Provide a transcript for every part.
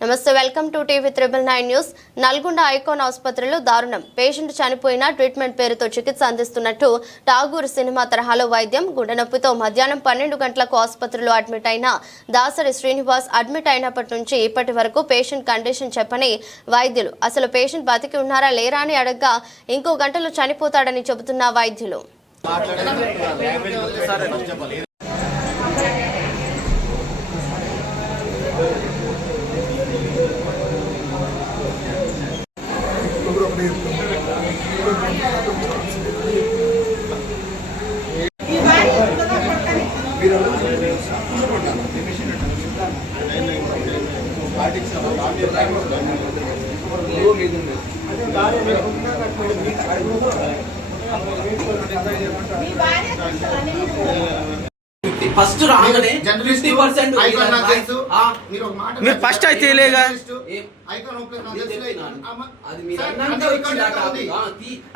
నమస్తే welcome to TV triple nine news. Nalgonda Icon ఆసుపత్రిలో దారుణం. పేషెంట్ చనిపోయిన ట్రీట్మెంట్ పేరుతో చికిత్స అందిస్తున్నట్టు టాగూర్ సినిమా తరహాలో వైద్యం గుండెనొప్పితో మధ్యాహ్నం పన్నెండు గంటలకు ఆసుపత్రిలో అడ్మిట్ అయిన దాసరి శ్రీనివాస్ అడ్మిట్ అయినప్పటి నుంచి ఇప్పటి వరకు పేషెంట్ కండిషన్ చెప్పని వైద్యులు. అసలు పేషెంట్ బతికి ఉన్నారా లేరా అని అడగ్గా ఇంకో గంటలో చనిపోతాడని చెబుతున్న వైద్యులు. మీ భార్య ఫస్ట్ రాగానే ఫిఫ్టీ పర్సెంట్. మీరు ఒక మాట మీరు first అయితే తెలియగా?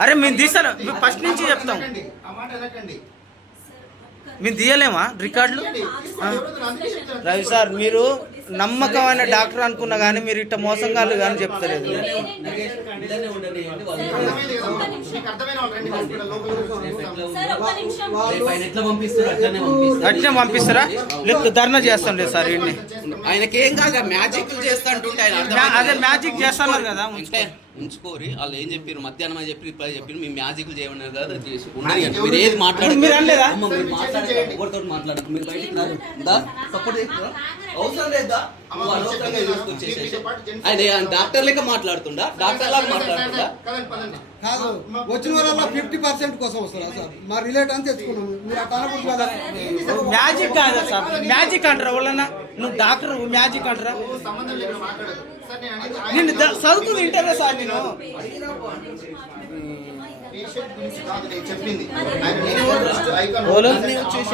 అరే మేము తీసాను మేము ఫస్ట్ నుంచి చెప్తాం. మేము తీయలేమా రికార్డులు. రవి సార్ మీరు నమ్మకమైన డాక్టర్ అనుకున్నా కానీ మీరు ఇట్ట మోసంగాళ్ళు కానీ చెప్తలేదు. ఎట్లా పంపిస్తారు? లేదు ధర్నా చేస్తాం లేదు సార్ ఇన్ని ఆయనకి కాదు మ్యాజిక్ చేస్తా అంటుంటే ఆయన మ్యా- అదే. మ్యాజిక్ చేస్తున్నారు కదా ఉంచుకోరి. వాళ్ళు ఏం చెప్పారు మధ్యాహ్నం అని చెప్పి ఇప్పుడు చెప్పారు మీ మ్యాజిక్ చేయమన్నారు కదా ఉండనియండి. మీరు ఏది మాట్లాడారు మీరు? ఎవరితో మాట్లాడదు మీరు బయటికి రాదు. సపోర్ట్ చేస్తారా అవసరం లేదా? అనవసరంగా ఆయన డాక్టర్ లెక్క మాట్లాడుతుండా? డాక్టర్ లాగా మాట్లాడుతుండా. కాదు వచ్చిన వాళ్ళ ఫిఫ్టీ పర్సెంట్ కోసం వస్తారా సార్? మా రిలేట్ అని తెచ్చుకున్నాము. మీరు అట్లా అనకూడదు కదా మ్యాజిక్ కాదా సార్? మ్యాజిక్ అంటారా వాళ్ళన్నా? నువ్వు డాక్టర్ మ్యాజిక్ అంటారా? సంబంధం లేకుండా మాట్లాడదు. నేను చదువుకుని వింటారా సార్ నేను. చెప్పింది.